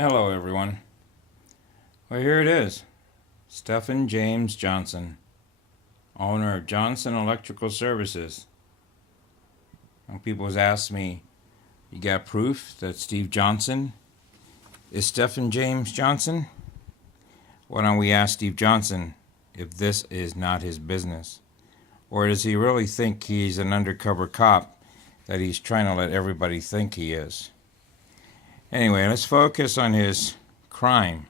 Hello, everyone. Well, here it is. Stephen James Johnson, owner of Johnson Electrical Services. When people ask me, you got proof that Steve Johnson is Stephen James Johnson? Why don't we ask Steve Johnson if this is not his business? Or does he really think he's an undercover cop that he's trying to let everybody think he is? Anyway, let's focus on his crime.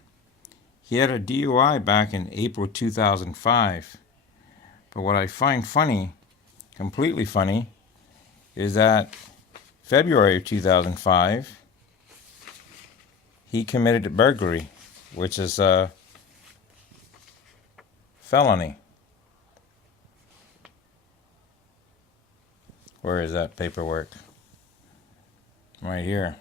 He had a DUI back in April 2005. But what I find funny, completely funny, is that February of 2005, he committed a burglary, which is a felony. Where is that paperwork? Right here.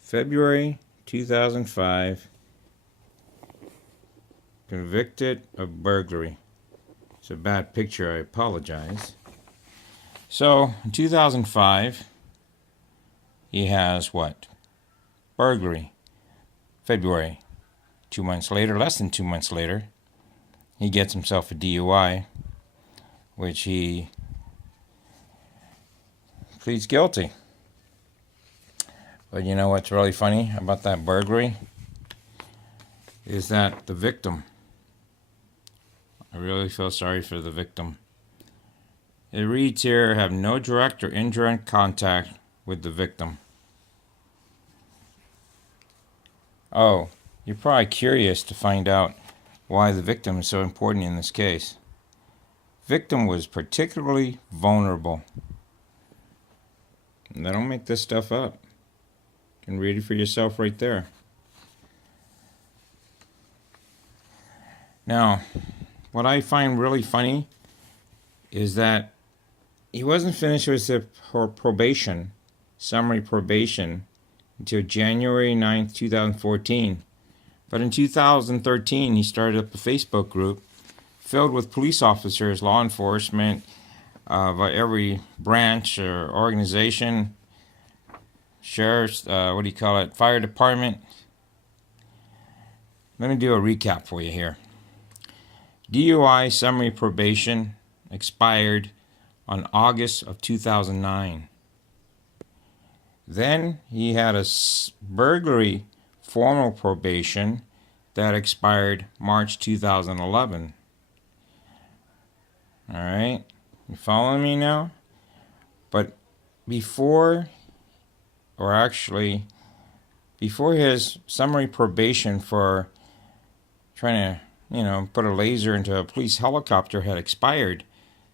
February 2005, convicted of burglary. It's a bad picture, I apologize. So, in 2005, he has what? Burglary. February. 2 months later, less than 2 months later, he gets himself a DUI, which he pleads guilty. But you know what's really funny about that burglary? Is that the victim. I really feel sorry for the victim. It reads here, have no direct or indirect contact with the victim. Oh, you're probably curious to find out why the victim is so important in this case. Victim was particularly vulnerable. And they don't make this stuff up. You can read it for yourself right there. Now, what I find really funny is that he wasn't finished with his probation, summary probation, until January 9th, 2014. But in 2013, he started up a Facebook group filled with police officers, law enforcement, of every branch or organization, sheriff's, fire department. Let me do a recap for you here. DUI summary probation expired on August of 2009. Then he had a burglary formal probation that expired March 2011. All right, you following me now? But before his summary probation for trying to, put a laser into a police helicopter had expired,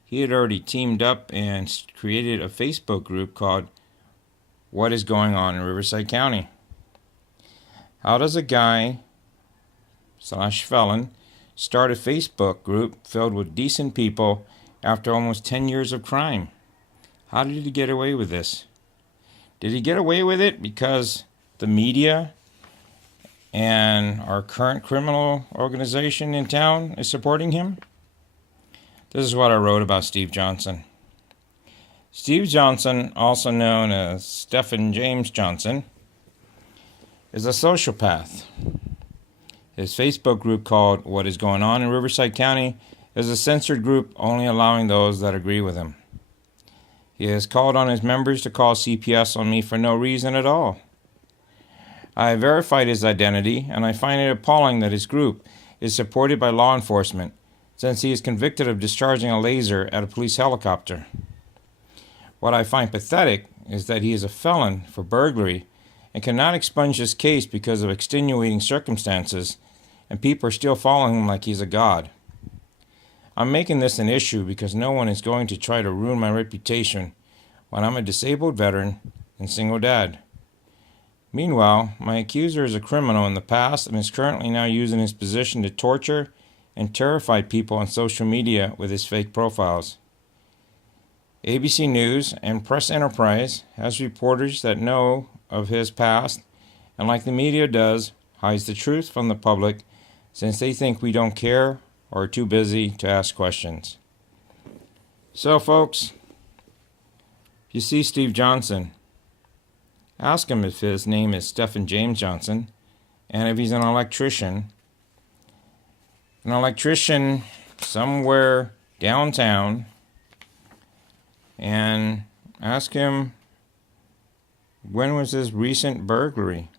he had already teamed up and created a Facebook group called What is Going On in Riverside County. How does a guy / felon start a Facebook group filled with decent people after almost 10 years of crime? How did he get away with this? Did he get away with it because the media and our current criminal organization in town is supporting him? This is what I wrote about Steve Johnson. Steve Johnson, also known as Stephen James Johnson, is a sociopath. His Facebook group called What is Going On in Riverside County is a censored group only allowing those that agree with him. He has called on his members to call CPS on me for no reason at all. I have verified his identity, and I find it appalling that his group is supported by law enforcement, since he is convicted of discharging a laser at a police helicopter. What I find pathetic is that he is a felon for burglary and cannot expunge his case because of extenuating circumstances, and people are still following him like he's a god. I'm making this an issue because no one is going to try to ruin my reputation when I'm a disabled veteran and single dad. Meanwhile, my accuser is a criminal in the past and is currently now using his position to torture and terrify people on social media with his fake profiles. ABC News and Press Enterprise has reporters that know of his past and, like the media does, hides the truth from the public since they think we don't care or are too busy to ask questions. So, folks, you see Steve Johnson. Ask him if his name is Stephen James Johnson and if he's an electrician. An electrician somewhere downtown, and ask him when was his recent burglary.